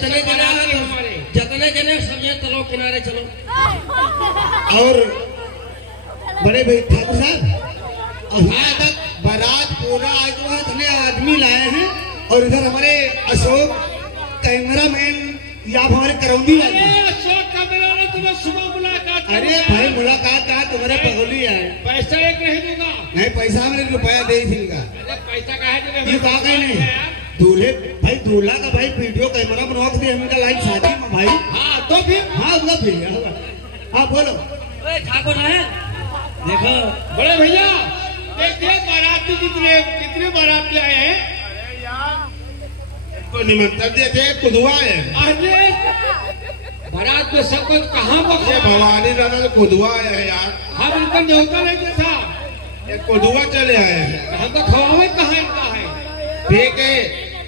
जितने जने सब ये तलो किनारे चलो। और बड़े भाई ठाकुर साहब, और यहाँ तक बारात पूरा आज तो इतने आदमी लाए हैं, और इधर हमारे अशोक कैमरामैन या हमारे करौंदी वाले। अशोक कैमरा ने तुम्हें सुबह मुलाकात। अरे भाई मुलाकात का तुम्हारे पगोली है। पैसा एक नहीं दूंगा। नहीं पैसा मैंने रुपया दे ही देगा। पैसा काहे ये कहा नहीं दूल्हे भाई दूल्हा का भाई वीडियो कैमरा बनवा के दे हमका लाइव शादी में भाई। हाँ तो फिर हाँ उसका फिर हाँ बोलो। ठाकुर है देखो बड़े भैया देखिए बाराती कितने बाराती आए हैं। को निमंत्रण दिए थे कुदवा है। अरे बारात में सब कुछ कहाँ ये भवानी दादा तो कुदवा आया है यार। हम इनका न्योता नहीं था। ये कुदवा चले आए हैं। हम तो खवावे कहाँ इनका है। ठीक है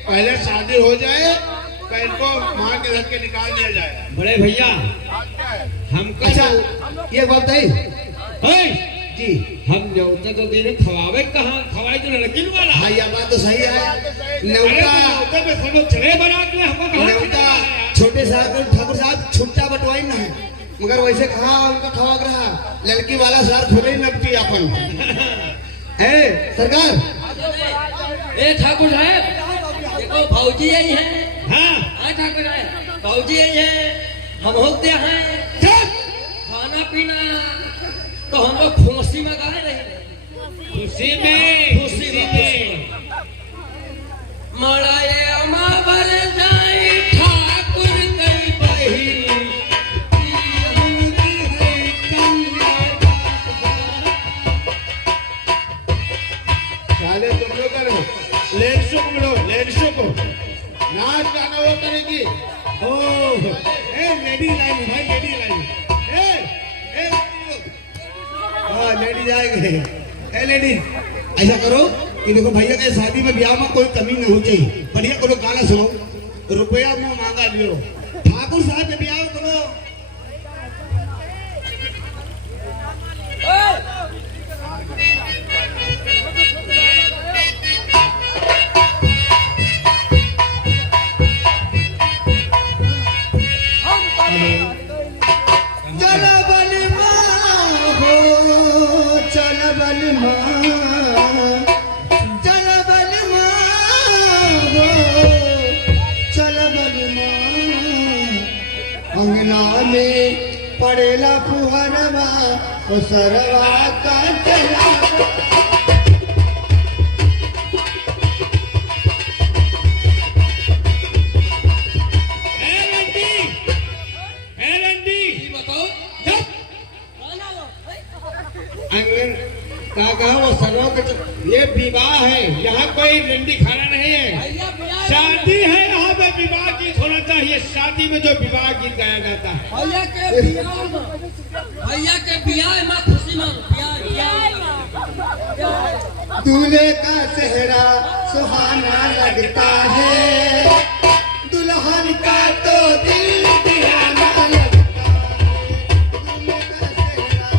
पहले शादी हो जाए तो इनको मार के रख के निकाल दिया जाए। बड़े भैया हमको अच्छा ये बात है जी, हम न्योता तो देने खवावे कहाँ, खवाए तो लड़की वाला। हाँ ये बात तो सही है। न्योता में सब लोग चले बारात में हमको कहाँ न्योता छोटे साहब ठाकुर साहब छुट्टा बटवाई ना है, मगर वैसे कहा उनका खवा रहा लड़की वाला सार थोड़े ही नपटी अपन है सरकार। ए ठाकुर साहब देखो भौजी यही है। हाँ ठाकुर साहब भौजी यही है। हम होते हैं खाना पीना तो हम लोग खुशी में गाए रहे। खुशी में मड़ाए अमावर जाए ठाकुर कई बही। साले तुम लोग करो लेडीजों को मिलो, लेडीजों को नाच गाना वो करेगी। ओह लेडी लाइन भाई लेडी लाइन। हाँ लेडी जाएंगे। ए लेडी ऐसा करो कि देखो भैया के शादी में ब्याह में कोई कमी नहीं होनी चाहिए। बढ़िया करो गाना सुनो, रुपया मुँह मांगा लियो, ठाकुर साहब के ब्याह करो। अंगना में पड़ेला फुहरवा ओ सरवा का चला। क्या कहा वो सर्वों के ये विवाह है, यहाँ कोई रंडी खाना नहीं है। शादी है यहाँ पे विवाह गीत होना चाहिए। शादी में जो विवाह गीत गाया जाता है भैया के बियाह में खुशी में दूल्हे का चेहरा सुहाना लगता है, दुल्हन का तो दिल दीवाना लगता है। दूल्हे का चेहरा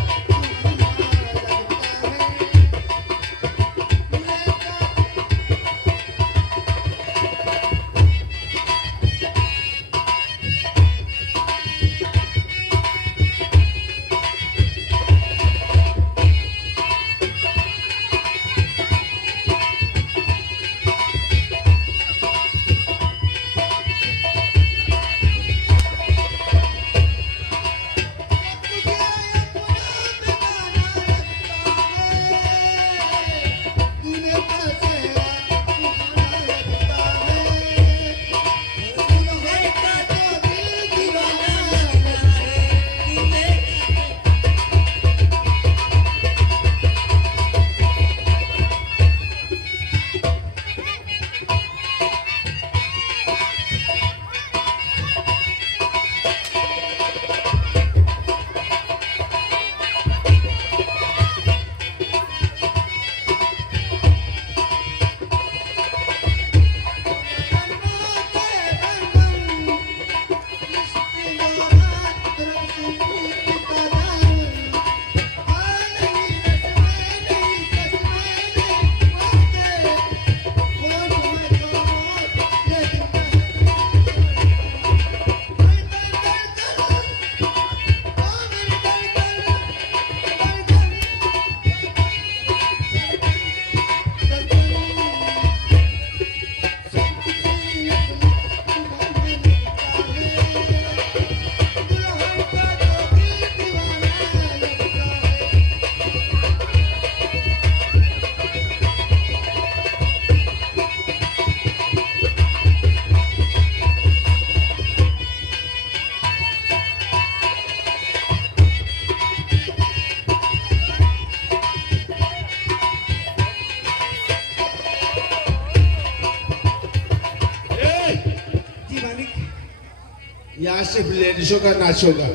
यहाँ सिर्फ लेडीजों का नाच होगा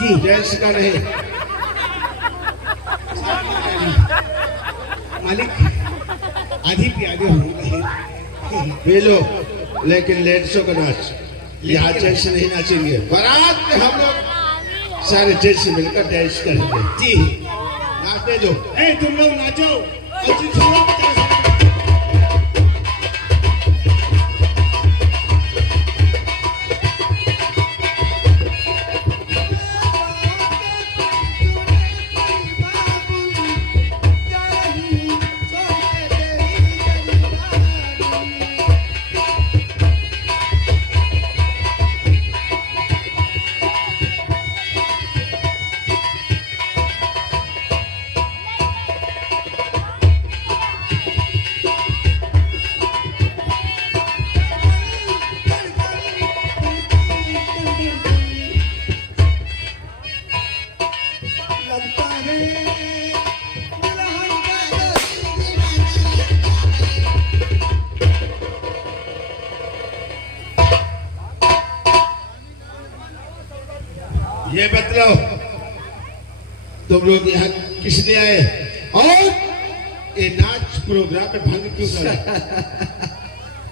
जी। जेंट्स का नहीं। मालिक आधी प्यादे होंगे। पी लो, लेकिन लेडीजों का नाच यहाँ जेंट्स नहीं नाचेंगे। बारात में हम लोग सारे जेंट्स मिलकर डांस करेंगे। जी नाचने दो। ए तुम लोग नाचो और जिन सुनो 50। ये बतलाओ तुम लोग यहाँ किस लिए आए और ये नाच प्रोग्राम में भंग क्यों करा?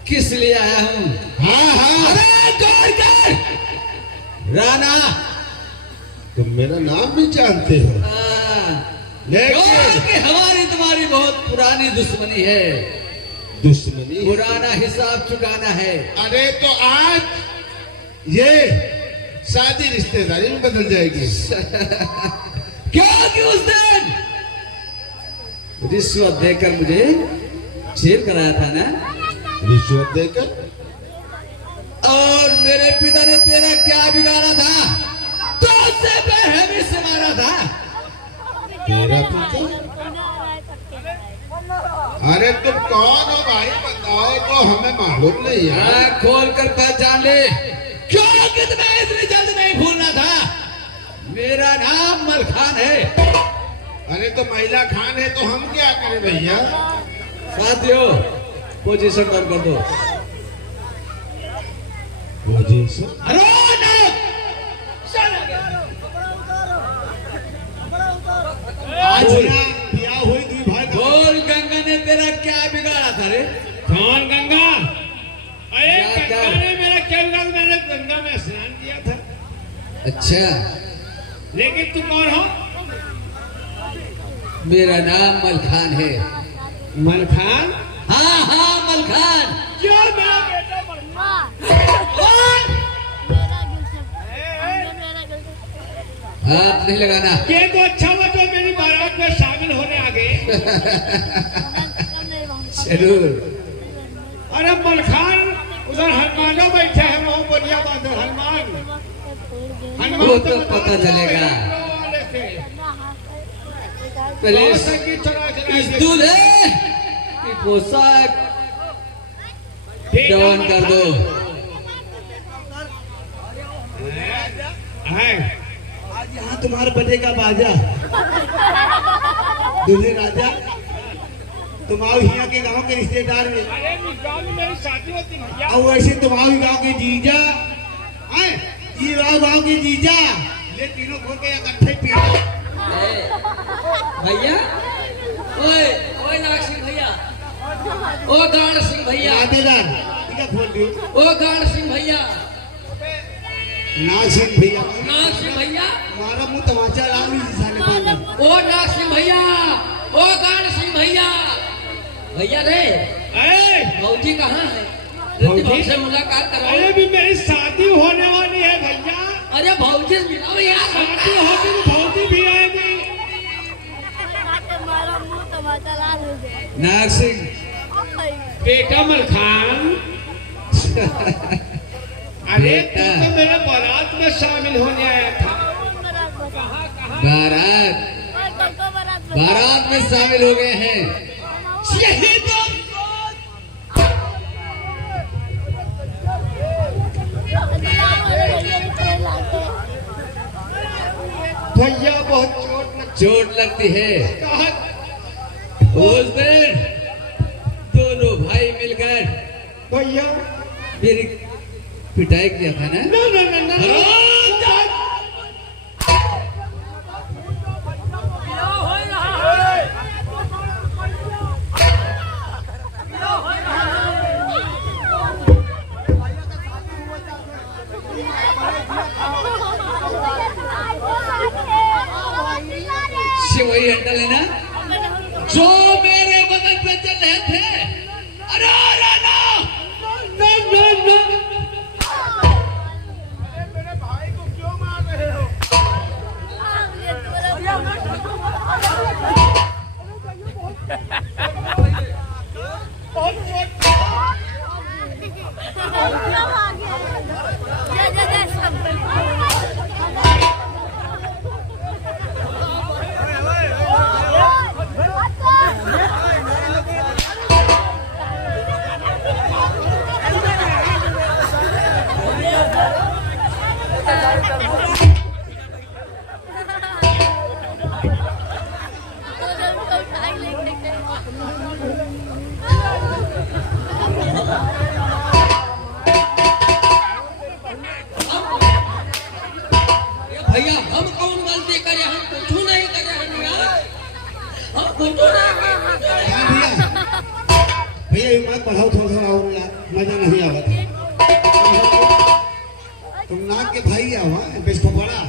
किस लिए आया हूँ? हाँ हाँ, अरे गौर कर राणा। तुम मेरा नाम भी जानते हो, लेकिन क्योंकि हमारी तुम्हारी बहुत पुरानी दुश्मनी है। दुश्मनी पुराना हिसाब चुकाना है। अरे तो आज ये शादी रिश्तेदारी में बदल जाएगी। क्योंकि उस दिन रिश्वत देकर मुझे जेल कराया था ना, रिश्वत देकर। और मेरे पिता ने तेरा क्या बिगाड़ा था? तो उससे बेरहमी से मारा था। तेरा पिता? अरे तुम कौन हो भाई, बताओ तो हमें मालूम नहीं है। आँख खोल कर पहचान ले, क्योंकि तुम्हें इतनी जल्द नहीं भूलना था। मेरा नाम मलखान है। अरे तो महिला खान है तो हम क्या करें भैया? साथियों पोजीशन बंद कर दो। पोजीशन? अरे ना आज यहाँ ब्याह हुई दुई भाई का। बोल गंगा ने तेरा क्या बिगाड़ा था रे? कौन गंगा? अरे क्या? गंगा ने मेरा क्या बिगाड़ा? मैंने गंगा में स्नान किया था। अच्छा, लेकिन तुम कौन हो? मेरा नाम मलखान है। मलखान? हाँ हाँ मलखान। क्यों मेरा बेटा हाथ नहीं लगाना। ये तो अच्छा हुआ जो मेरी बारात में शामिल होने आ गए। जरूर। अरे मलखान उधर हनुमानो बैठे हैं, वो बढ़िया बात है। हनुमान वो तो पता चलेगा। पहले इस दूल्हे की पोशाक डाउन कर दो। आज यहाँ तुम्हारे बर्थडे का बाजा दूल्हे राजा। तुम आओ यहाँ के गांव के रिश्तेदार में, अरे गाँव में मेरी शादी होती है। और वैसे तुम आओ गांव के जीजा। आए ये आओ गांव के जीजा, ले तीनों खोल के इकट्ठे पी। भैया, ओए ओए नाग सिंह भैया, ओ गाड़ सिंह भैया, राधेदार ठीक है, खोल दियो। ओ गाड़ सिंह भैया, नाग सिंह भैया, नाग सिंह भैया, हमारा मुंह तमाचा लाल निशाने पर। ओ नाग सिंह भैया, ओ गाड़ सिंह भैया। भैया रे, भौजी कहाँ है? भौजी से मुलाकात कराओ। अरे भी मेरी शादी होने वाली है भैया। अरे भौजी से मिलाओ यार। शादी होगी तो भौजी भी आएगी। नाग सिंह बेटा मलखान, अरे तू तो मेरे बारात में शामिल होने आया था। बारात में शामिल हो गए हैं। यही तो भैया बहुत चोट लगती है। कहा उस दिन दोनों भाई मिलकर भैया मेरी पिटाई किया था ना? वही हैंडल है ना जो मेरे बगल पे चल रहे थे। अरे अरे ना मेरे भाई को क्यों मार रहे हो? भैया हम कौन गलती करे, हम कुछ नहीं करे हैं यार, हम कुछ नहीं करे। भैया ये मत बढ़ाओ थोड़ा और यार, मजा नहीं आवत। तुम नाक के भाई आओ बेच पकड़ा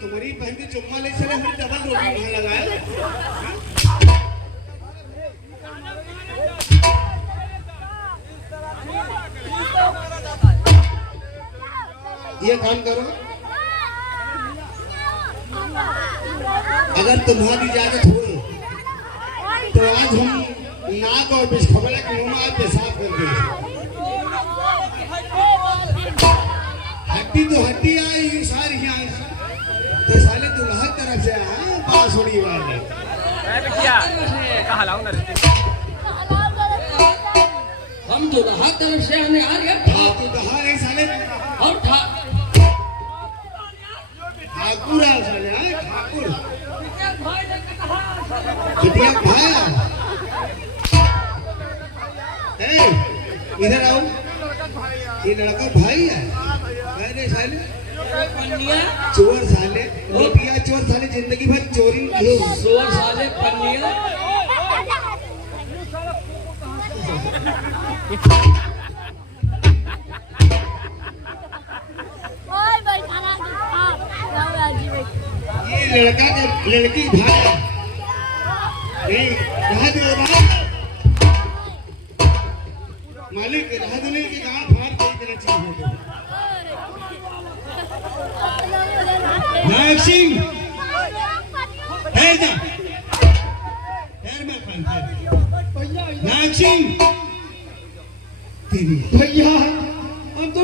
तुम्हारी बहन की चुम्मा ले चले हमें डबल रोटी वहां लगाए। ये काम करो, अगर तुम्हारी इजाजत हो तो आज हम नाक और बिस्खबड़ा के मुंह में पेशाब कर देंगे। हड्डी तो हड्डी आई सारी यहाँ तो साले दुल्हा तरफ से बांसुरी वाले हम दुल्हा तरफ से आने आ रहे तो कहा है साले और ठाकुर है साले ठाकुर बिटिया भाई इधर आओ, ये लड़का भाई है। अरे साले चोर साले रोटिया चोर साले जिंदगी भर चोरी सोर साले पन्निया ये लड़का का लड़की भाई नहीं रहा दो मालिक रहा दो की गांव फाड़ के देना चाहिए। नायक सिंह नायक सिंह भैया हम तो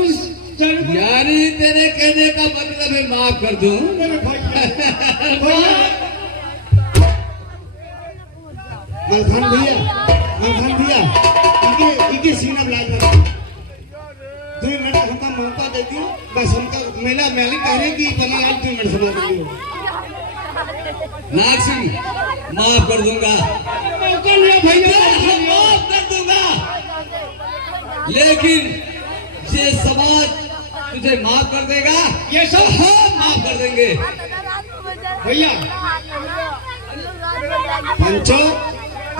यानी तेरे कहने का मतलब है माफ कर दूं। मलखान भैया इनके सीना ब्लाज कर 2 मिनट हमका मौका दे दियो, बस हमका मेला मैली कह रहे कि 15 2 मिनट समय दे दियो। नाग सिंह माफ कर दूंगा, भैया माफ कर दूंगा, लेकिन ये समाज तुझे माफ कर देगा, ये सब हम माफ कर देंगे। भैया पंचो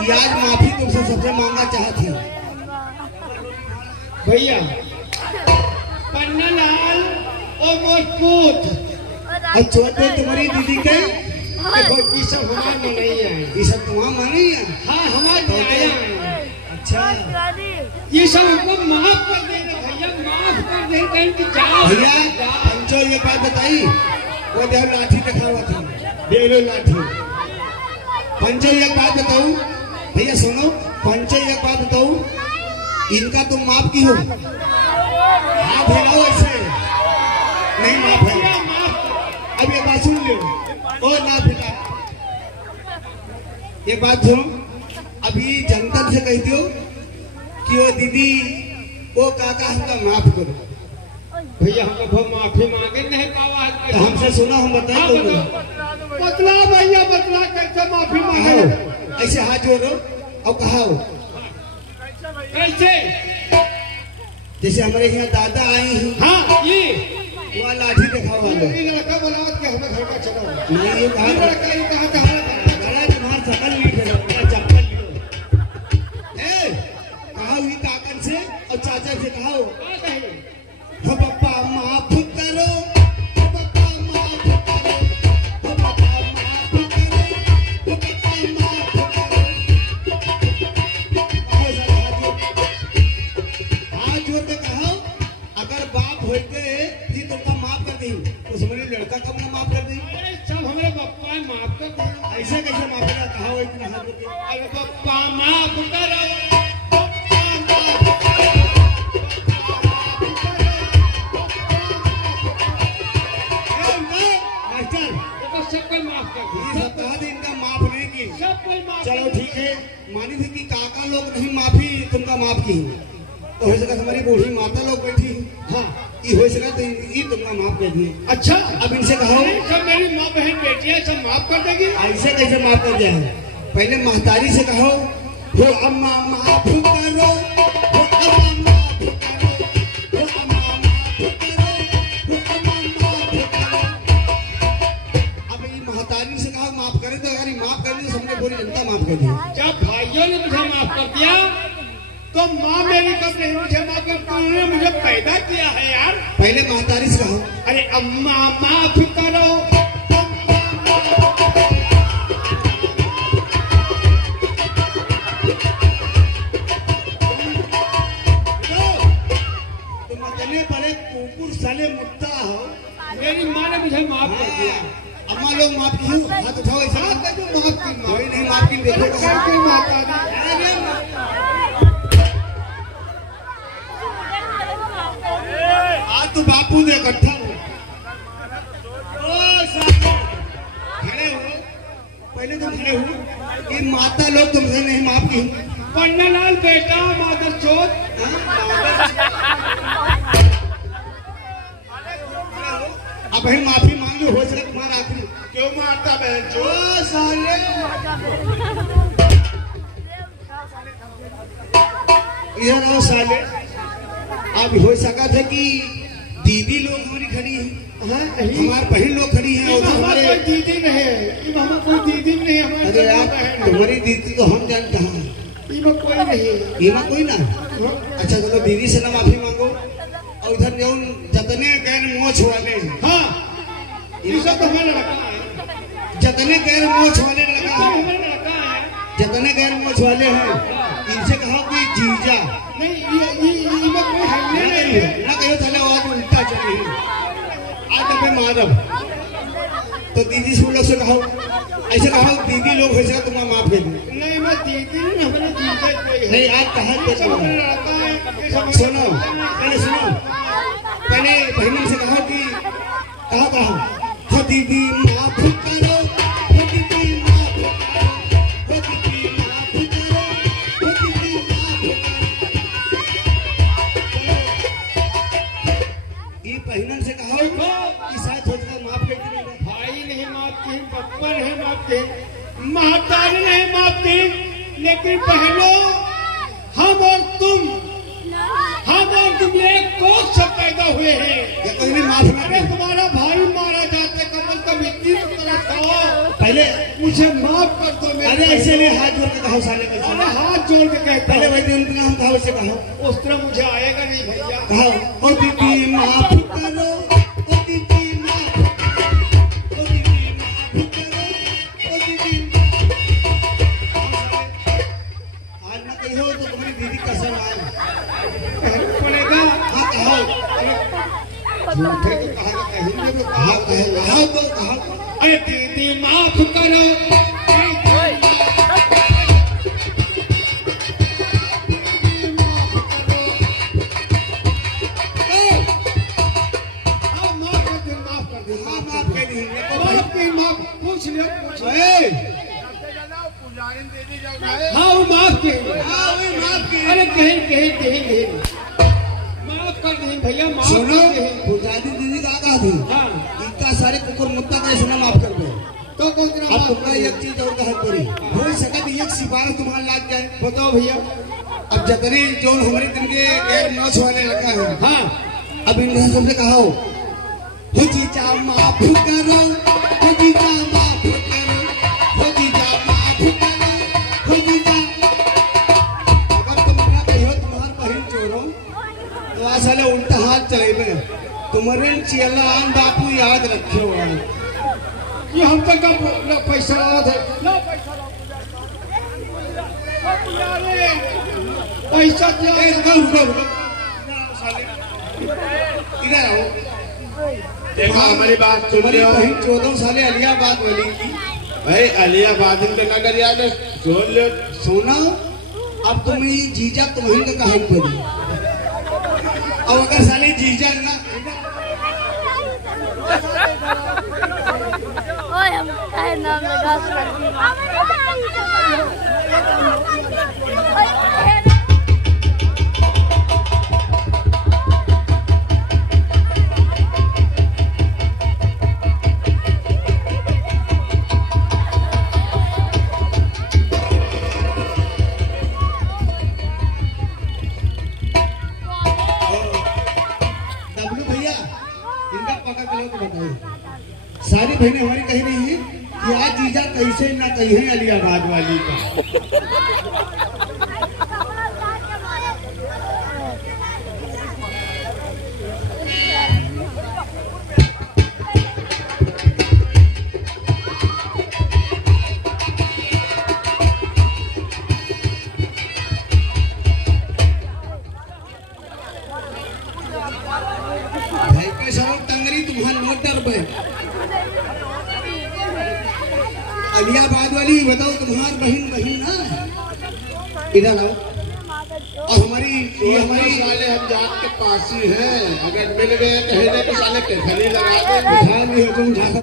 ये आज माफी तुमसे सबसे मांगना चाहती हूँ। भैया पन्ना लाल और मजबूत और छोटे तुम्हारी दीदी के देखो ये सब हमारे में नहीं है। ये सब तुम्हारा मानी है। हाँ हमारे में आया है। अच्छा ये सब हमको माफ कर देंगे भैया, माफ कर देंगे इनकी जान। भैया पंचो ये बात बताई, वो देव लाठी दिखा हुआ था, बेलो लाठी। पंचो एक बात बताऊं भैया, सुनो पंचो एक बात बताऊं, इनका तुम माफ की हो हाथ हिलाओ ऐसे नहीं माफ है। अब ये बात सुन लो और ना फिटा ये बात सुनो, अभी जनता से कह दियो कि वो दीदी वो काका हमका माफ करो। भैया हमको माफी मांगे नहीं पावा तो हमसे सुना हम बताए तो बतला भैया बतला कैसे माफी मांगे। ऐसे हाथ जोड़ो और कहा कैसे? जैसे हमारे यहाँ दादा आए हैं, हाँ ये वहाँ लाठी दिखाओ वाले ये लड़का बोला कि हमें घर का चलो। नहीं, ये कहा ये लड़का ये कहा था हमारा बड़ा तुम्हारा शकल नहीं है, अपना चप्पल लियो। ए, कहा हुई काकन से और चाचा से कहा हो, क्या कहे? हो पप्पा माफ करो, हो पप्पा माफ करो, हो पप्पा माफ करो, हो पप्पा माफ करो। कहो जरा हाथ जोड़ के कहो, अगर बाप होते जी तुमका माफ कर दी, तो समझ लड़का कब ना माफ कर दी? अरे सब हमारे पप्पा माफ कर दो। ऐसे कैसे माफ करेगा? कहा हो इतना हाथ जोड़ के। अरे पप्पा माफ करो, मास्टर तो सब कोई माफ कर ये दो। सप्ताह दिन का माफ नहीं की। सब कोई माफ चलो कर दो। ठीक है, मानी थी कि काका लोग नहीं माफी तुमका माफ की, तो हो सका तुम्हारी बूढ़ी माता लोग बैठी, हाँ ये हो सका तो ये तुमका माफ कर दिए। अच्छा अब इनसे कहो अरे सब मेरी माँ बहन बेटियां सब माफ कर देगी। ऐसे कैसे माफ कर जाए? पहले महतारी से कहो, हो अम्मा माफ करो, हो अम्मा माफ करो, हो अम्मा माफ करो, हो अम्मा माफ करो। अब ये महतारी से कहा माफ करे, तो अगर ये माफ कर दी तो सबने पूरी जनता माफ कर दी। जब भाइयों ने मुझे माफ कर दिया तो माँ मेरी कब नहीं मुझे माफ कर? तुमने मुझे पैदा किया है यार। पहले महतारी से कहो, अरे अम्मा माफ करो, अम्मा माफ करो। तुम इतने बड़े कुकुर साले मुत्ता हो। मेरी माँ ने मुझे माफ कर दिया। अम्मा लोग माफ की हो, हाथ उठाओ ऐसा। माफ कर दो, माफ की कोई नहीं माफ की, देखो सबकी माता दी। आज तो बापू ने इकट्ठा हो। ओ साले, खड़े हो, पहले तुम खड़े हो। ये माता लोग तुमसे नहीं माफ की। पन्नालाल बेटा मादर चोत। अब बहन माफी मांगी, हो सके तुम्हारा आखिरी। क्यों मारता बहन जो? ओ साले, इधर आओ साले। अब हो सका था कि दीदी लोग हमारी खड़ी हैं, हमारे बहन लोग खड़ी हैं, और हमारे हमारे कोई दीदी नहीं है। इब हमें कोई दीदी नहीं है। हमारे अरे यार, बहन है। तुम्हारी दीदी तो हम जानते हैं, इब कोई नहीं है। ये माँ कोई ना। अच्छा चलो दीदी से ना माफी मांगो, और इधर जो जतने गैर मोछ वाले, हाँ ये सब तो हमारा लड़का है। जतने गैर मोछ वाले सब लगा, हमारा लड़का है। जतने गैर मोछ वाले हैं, इनसे कहो कि जीजा नहीं ये में कोई हमले नहीं है। ना कहो, चले और उल्टा चले आज तब माधव। तो दीदी से लोग से कहो, ऐसे कहो दीदी लोग हो सका तुम्हारा माफ कर दो। नहीं मैं दीदी नहीं, हमारे जीजा कोई है। नहीं आज कहा तो सब हमारा लड़का है। ये सब हमारा सुनो, पहले सुनो, पहले बहनों से कहो कि कहो हो दीदी माफ करो, हो दीदी माफ करो, हो दीदी माफ करो, हो दीदी माफ करो। ये बहनों से कहो कि शायद सोचकर माफ कर दी। भाई नहीं माफ की, पप्पा नहीं माफ की, महतारी नहीं माफ की, लेकिन बहनों हम और तुम एक कोख से पैदा हुए हैं। या कोई भी माफ ना अरे करे। तुम्हारा भाई मारा जाते कमल का मिट्टी की तरह खाओ। पहले मुझे माफ कर दो मेरे अरे ऐसे नहीं हाथ जोड़ के कहो साले को। अरे हाथ जोड़ के कहता पहले हूं। वही दिन हम कहो से कहो, उस तरह मुझे आएगा नहीं भैया। कहो ओ दीदी माफ करो, ओ दीदी माफ करो, ओ दीदी माफ करो, ओ दीदी आज ना कहो तो तुम्हारी दीदी कसम आए। कहना पड़ेगा। हाँ कहो, झूठे तो कहा कहीं तो हाँ कहा। कहो तो कहो। अरे दीदी माफ करो। हाँ माफ कर दे, माफ कर दे, हाँ माफ माफ कर दी। माफ की माफ पूछ लिया, पूछ लिया। ए, हाँ वो माफ की। हाँ वही माफ की। अरे कहीं माफ कर दे भैया, माफ सुनो, कर दे। पुजारी दीदी का कहा थी, हाँ इनका सारे कुकुर मुत्ता का इसने माफ कर दो। तो कौन सा अब माफ तुमका कर एक चीज और कहा करी, हो सका तो एक सिफारिश तुम्हारा लाग जाए। बताओ भैया। अब जतरी जो हमारे दिन के गैर नौच वाले लड़का है, हाँ अब इनके सबसे कहा हो जीजा माफ करो, हो जीजा माफ करो, हो जीजा माफ करो, हो जीजा। अगर तुम ना कहियो तुम्हार बहन चोरो तो आज साले उल्टा हाथ चलेबे। तुम्हारे चिल्लान बापू याद रखियो। ये हम तक का पैसा याद है ना, पैसा पैसा ए, रुको, रुको। इधर आओ। देखो हमारी बात सुन तुम्हारी रहे हो बहन 14 साले अलियाबाद वाली की भाई, अलियाबाद इनके नगर याद है, सुन लो। सोना। अब तुम्हें जीजा तुम्हें का कहा पड़ी। अब अगर साले जीजा ना ओए हम काहे नाम लगा डब्लू भैया इनका पता करो तो बताओ। सारी बहनें हमारी कही नहीं है कि आज जीजा कैसे ना कही है अलियाबाद वाली का। भाई कैसा हो टंगरी तुम्हारा नोटर पे अलियाबाद वाली बताओ तुम्हार बहन ना इधर आओ। और हमारी ये हमारी साले हम जात के पास ही हैं, अगर मिल गए कहने तो साले के खली लगा दे। ध्यान नहीं हो तुम